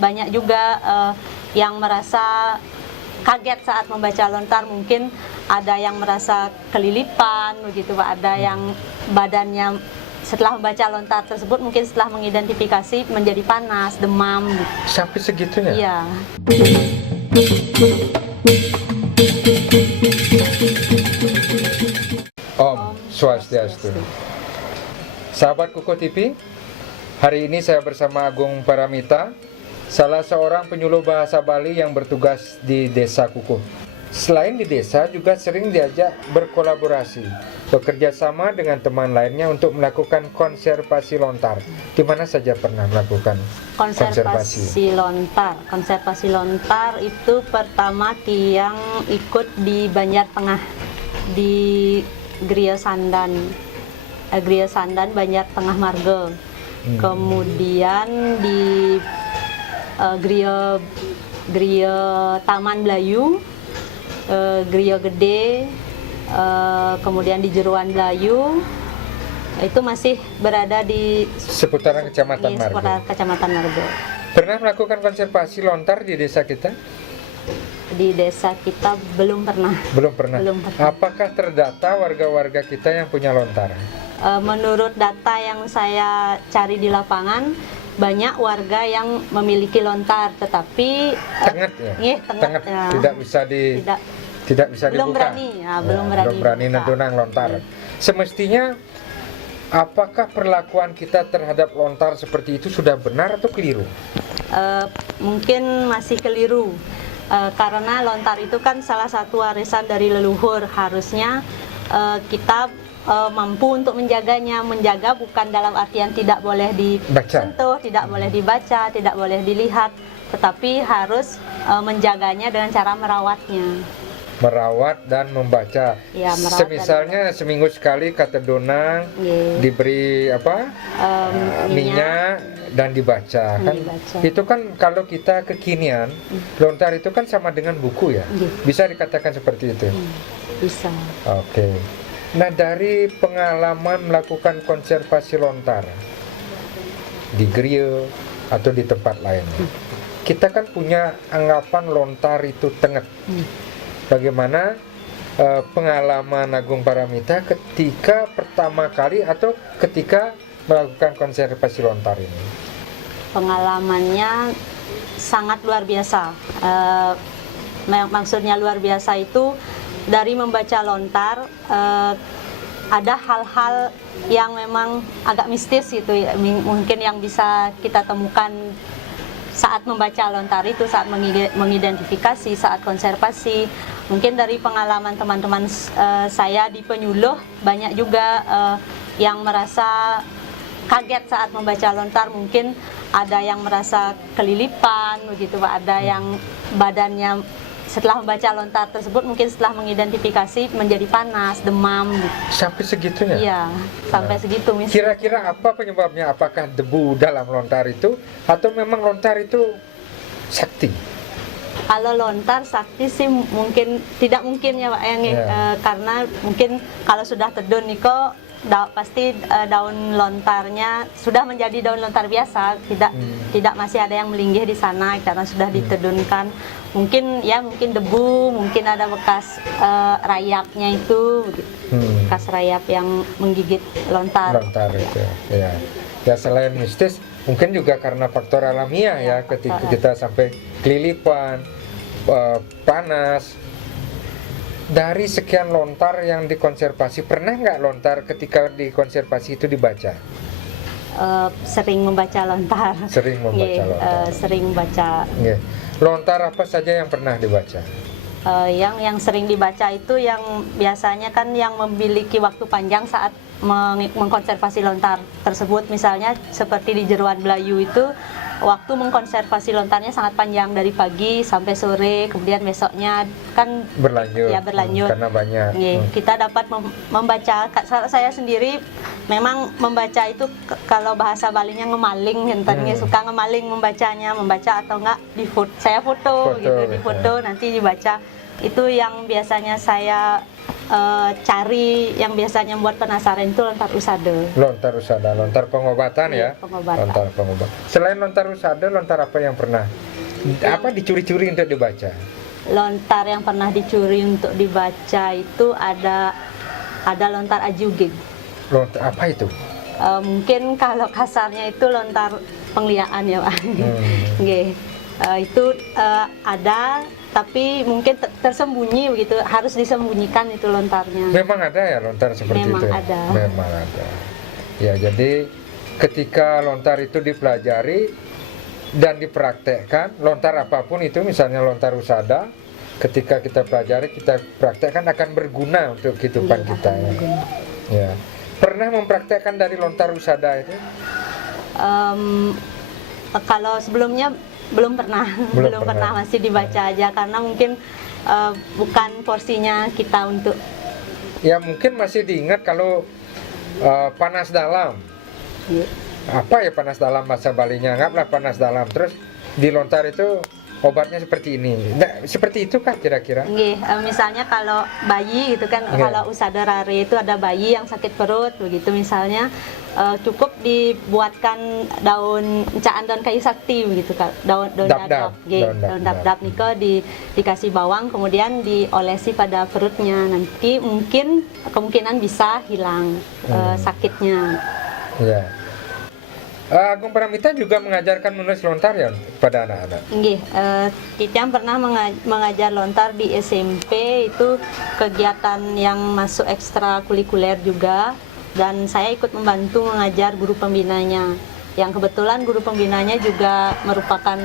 banyak juga yang merasa kaget saat membaca lontar, mungkin ada yang merasa kelilipan begitu Pak, ada yang badannya setelah membaca lontar tersebut mungkin setelah mengidentifikasi menjadi panas, demam gitu. Sampai segitunya? Iya. Om Swastiastu. Sahabat Kuko TV, hari ini saya bersama Agung Paramita, salah seorang penyuluh bahasa Bali yang bertugas di Desa Kuko. Selain di desa, juga sering diajak berkolaborasi, bekerja sama dengan teman lainnya untuk melakukan konservasi lontar. Di mana saja pernah melakukan konservasi lontar? Konservasi lontar itu pertama yang ikut di Banjar Tengah, di Griya Sandan, Banjar Tengah Marga. Kemudian di Griya Taman Melayu, Griya Gede, kemudian di Jeruan Melayu, itu masih berada di seputaran Kecamatan Marga. Seputar Kecamatan Marga. Pernah melakukan konservasi lontar di desa kita? Di desa kita belum pernah. Belum pernah. Belum pernah. Apakah terdata warga-warga kita yang punya lontar? Menurut data yang saya cari di lapangan, banyak warga yang memiliki lontar, tetapi Tenget ya? tenget ya. Tidak bisa belum dibuka. berani ya, Belum berani nendunang lontar. Semestinya apakah perlakuan kita terhadap lontar seperti itu sudah benar atau keliru? Mungkin masih keliru, karena lontar itu kan salah satu warisan dari leluhur. Harusnya kita mampu untuk menjaganya. Menjaga bukan dalam artian tidak boleh disentuh, tidak boleh dibaca, tidak boleh dilihat, tetapi harus menjaganya dengan cara merawatnya. Merawat dan membaca. Ya, Semisalnya seminggu sekali kata donang, diberi minyak dan dibaca kan. Itu kan kalau kita kekinian, lontar itu kan sama dengan buku ya. Bisa dikatakan seperti itu. Bisa. Oke. Nah, dari pengalaman melakukan konservasi lontar di Griya atau di tempat lain, kita kan punya anggapan lontar itu tenget. Bagaimana pengalaman Agung Paramita ketika pertama kali atau ketika melakukan konservasi lontar ini? Pengalamannya sangat luar biasa. Maksudnya luar biasa itu dari membaca lontar, ada hal-hal yang memang agak mistis gitu ya, mungkin yang bisa kita temukan saat membaca lontar itu, saat mengidentifikasi, saat konservasi. Mungkin dari pengalaman teman-teman saya di penyuluh, banyak juga yang merasa kaget saat membaca lontar. Mungkin ada yang merasa kelilipan begitu Pak, ada yang badannya setelah membaca lontar tersebut mungkin setelah mengidentifikasi menjadi panas, demam gitu. Sampai segitunya? Iya, sampai segitu. Kira-kira apa penyebabnya? Apakah debu dalam lontar itu atau memang lontar itu sakti? Kalau lontar sakti sih mungkin tidak mungkin ya Pak, karena mungkin kalau sudah tedun niko pasti daun lontarnya sudah menjadi daun lontar biasa, tidak masih ada yang melinggih di sana karena sudah ditedunkan. Mungkin debu, mungkin ada bekas rayapnya itu, bekas rayap yang menggigit lontar. Lontar itu, ya. Ya, selain mistis, mungkin juga karena faktor alamiah ya, ketika kita sampai kelilipan, panas. Dari sekian lontar yang dikonservasi, pernah nggak lontar ketika dikonservasi itu dibaca? Sering membaca lontar. Sering membaca lontar. Sering baca. Lontar apa saja yang pernah dibaca? Yang sering dibaca itu yang biasanya kan yang memiliki waktu panjang saat mengkonservasi lontar tersebut. Misalnya seperti di Jeruan Melayu itu, waktu mengkonservasi lontarnya sangat panjang, dari pagi sampai sore, kemudian besoknya kan berlanjut karena banyak. Kita dapat membaca. Saya sendiri memang membaca itu, kalau bahasa Balinya ngemaling, suka ngemaling membaca atau enggak saya foto gitu, difoto nanti dibaca. Itu yang biasanya saya cari yang biasanya membuat penasaran itu lontar usada. Lontar usada, lontar pengobatan ya. Iya, pengobatan. Lontar pengobatan. Selain lontar usada, lontar apa yang pernah apa dicuri-curi untuk dibaca? Lontar yang pernah dicuri untuk dibaca itu ada lontar ajugig. Lontar apa itu? Mungkin kalau kasarnya itu lontar pengliaan ya Pak. Nggih. Itu ada, tapi mungkin tersembunyi begitu, harus disembunyikan itu lontarnya. Memang ada ya lontar seperti Memang itu? ada. Memang ada. Ya, jadi ketika lontar itu dipelajari dan dipraktekkan, lontar apapun itu, misalnya lontar usada, ketika kita pelajari, kita praktekkan akan berguna untuk kehidupan Iya, kita akan ya. berguna. Ya. Pernah mempraktekkan dari lontar usada itu? Kalau sebelumnya belum pernah, Belum belum pernah, masih dibaca aja karena mungkin bukan porsinya kita untuk. Ya mungkin masih diingat kalau panas dalam. Iya. Apa ya panas dalam bahasa Balinya? Anggaplah panas dalam. Terus di lontar itu obatnya seperti ini. Nah, seperti itu kah kira-kira? Nggih, misalnya kalau bayi gitu kan, Iya. kalau usada rare itu ada bayi yang sakit perut begitu misalnya, cukup dibuatkan daun encaan daun kayu sakti begitu kan, daun Dap-dap, dadap, nggih, daun daun dap-dap. dap-dap niko dikasih bawang kemudian diolesi pada perutnya, nanti mungkin kemungkinan bisa hilang sakitnya. Ya. Agung Paramita juga mengajarkan menulis lontar ya pada anak-anak. Nggih, kita pernah mengajar lontar di SMP, itu kegiatan yang masuk ekstrakurikuler juga, dan saya ikut membantu mengajar guru pembinanya. Yang kebetulan guru pembinanya juga merupakan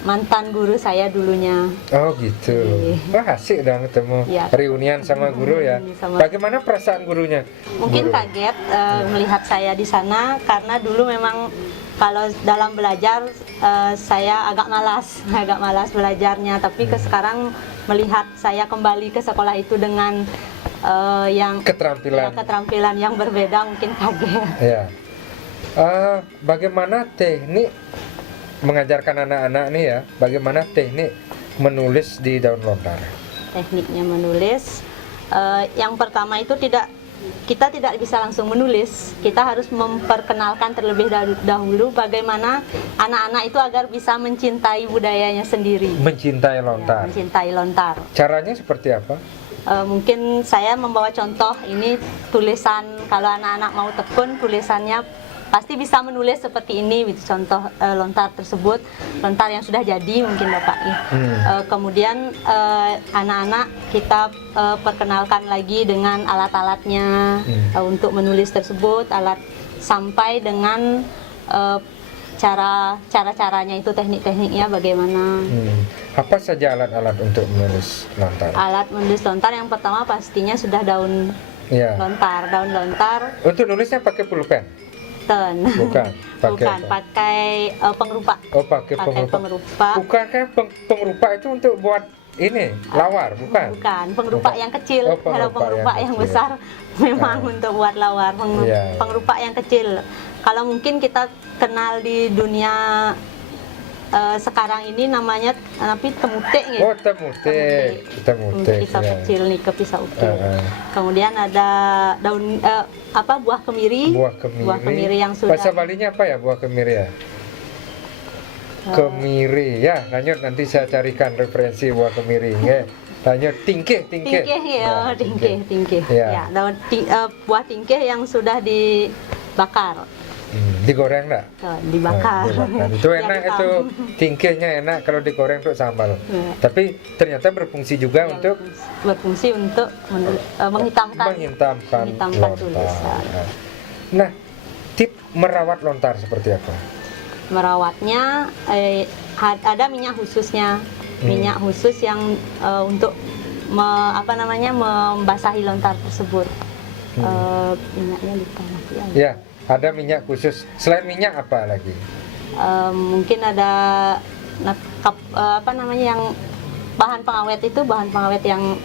mantan guru saya dulunya. Oh gitu. Wah asik dong ketemu Iya. reunian sama guru ya. Sama- Bagaimana perasaan gurunya? Mungkin Guru. kaget melihat saya di sana karena dulu memang kalau dalam belajar saya agak malas belajarnya. Tapi sekarang melihat saya kembali ke sekolah itu dengan yang keterampilan yang berbeda, mungkin kaget. Ya. Bagaimana teknik mengajarkan anak-anak nih ya? Bagaimana teknik menulis di daun lontar? Tekniknya menulis, yang pertama itu kita tidak bisa langsung menulis. Kita harus memperkenalkan terlebih dahulu bagaimana anak-anak itu agar bisa mencintai budayanya sendiri. Mencintai Ya, lontar. mencintai lontar. Caranya seperti apa? Mungkin saya membawa contoh, ini tulisan, kalau anak-anak mau tekun tulisannya pasti bisa menulis seperti ini gitu, contoh lontar tersebut, lontar yang sudah jadi mungkin Bapak ya. Kemudian anak-anak kita perkenalkan lagi dengan alat-alatnya untuk menulis tersebut, alat sampai dengan cara-caranya itu, teknik-tekniknya bagaimana. Apa saja alat-alat untuk menulis lontar? Alat menulis lontar yang pertama pastinya sudah daun Ya. daun lontar. Untuk nulisnya pakai pulpen? Bukan, pakai pengerupa. Oh, pakai pengerupa. Bukankah pengerupa itu untuk buat ini lawar, bukan? Bukan, pengerupa yang kecil. Oh, Kalau pengerupa yang kecil. besar memang untuk buat lawar. Iya. Pengerupa yang kecil. Kalau mungkin kita kenal di dunia sekarang ini namanya temute gitu. Oh, temute. Pisau Ya. kecil nih, ke pisau kecil. Kemudian ada daun buah kemiri. Buah kemiri yang sudah. Bahasa Balinya apa ya buah kemiri ya? Kemiri ya. Lanjut, nanti saya carikan referensi buah kemiri. Ya. Lanjut, tingkeh. Tingkeh ya, tingkeh. Ya. Ya, buah tingkeh yang sudah dibakar. Digoreng enggak? Dibakar. Itu enak, itu tingkehnya enak kalau digoreng untuk sambal. Ya. Tapi ternyata berfungsi juga untuk menghitamkan lontar. tulisan. Nah, tip merawat lontar seperti apa? Merawatnya ada minyak khususnya, minyak khusus yang untuk membasahi lontar tersebut. Minyaknya lupa nanti. Ya, ada minyak khusus. Selain minyak apa lagi? Mungkin ada yang bahan pengawet yang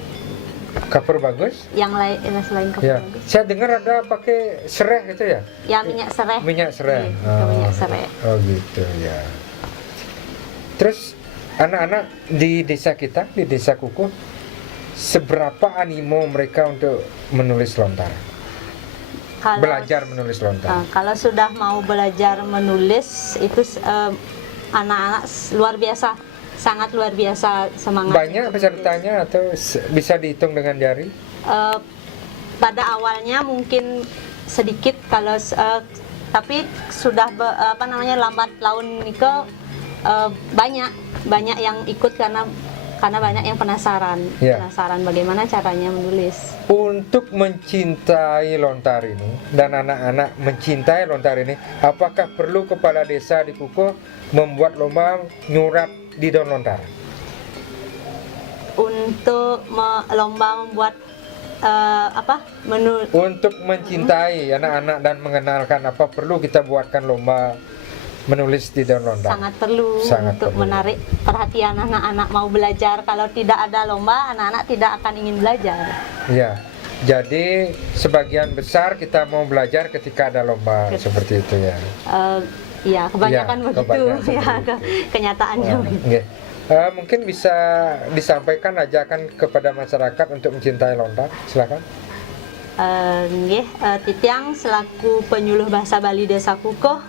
Kapur bagus? yang lain selain kapur Ya. bagus. Saya dengar ada pakai serai gitu ya? Ya, minyak serai. Minyak serai. Iya, minyak serai. Oh gitu ya. Terus anak-anak di desa kita, di desa Kukuh, seberapa animo mereka untuk menulis lontar, belajar menulis lontar? Kalau sudah mau belajar menulis itu anak-anak luar biasa, sangat luar biasa semangat. Banyak pesertanya atau bisa dihitung dengan jari? Pada awalnya mungkin sedikit tapi sudah lambat laun niko banyak yang ikut karena banyak yang penasaran bagaimana caranya menulis. Untuk mencintai lontar ini dan anak-anak mencintai lontar ini, apakah perlu kepala desa di Kukuh membuat lomba nyurat di daun lontar? Untuk lomba membuat untuk mencintai anak-anak dan mengenalkan, apa perlu kita buatkan lomba menulis di daun lontar? Sangat perlu untuk menarik perhatian anak-anak mau belajar. Kalau tidak ada lomba, anak-anak tidak akan ingin belajar. Ya, jadi sebagian besar kita mau belajar ketika ada lomba seperti itu ya. Ya, kebanyakan begitu. Kebanyakan Kenyataannya begitu. Okay. Mungkin bisa disampaikan ajakan kepada masyarakat untuk mencintai lontar, silakan. Titiang selaku penyuluh bahasa Bali Desa Kukuh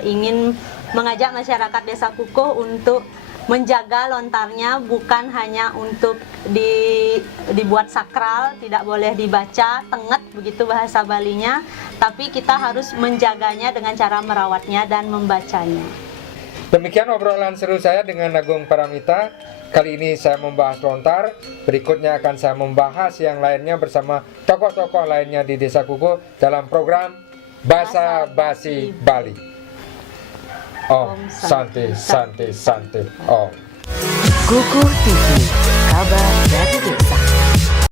ingin mengajak masyarakat Desa Kukuh untuk menjaga lontarnya, bukan hanya untuk dibuat sakral, tidak boleh dibaca tenget begitu bahasa Balinya, tapi kita harus menjaganya dengan cara merawatnya dan membacanya. Demikian obrolan seru saya dengan Agung Paramita. Kali ini saya membahas lontar. Berikutnya akan saya membahas yang lainnya bersama tokoh-tokoh lainnya di Desa Kukuh dalam program Basa Basi Bali. Om Santi Santi Santi Om. Kukuh TV, kabar dari desa.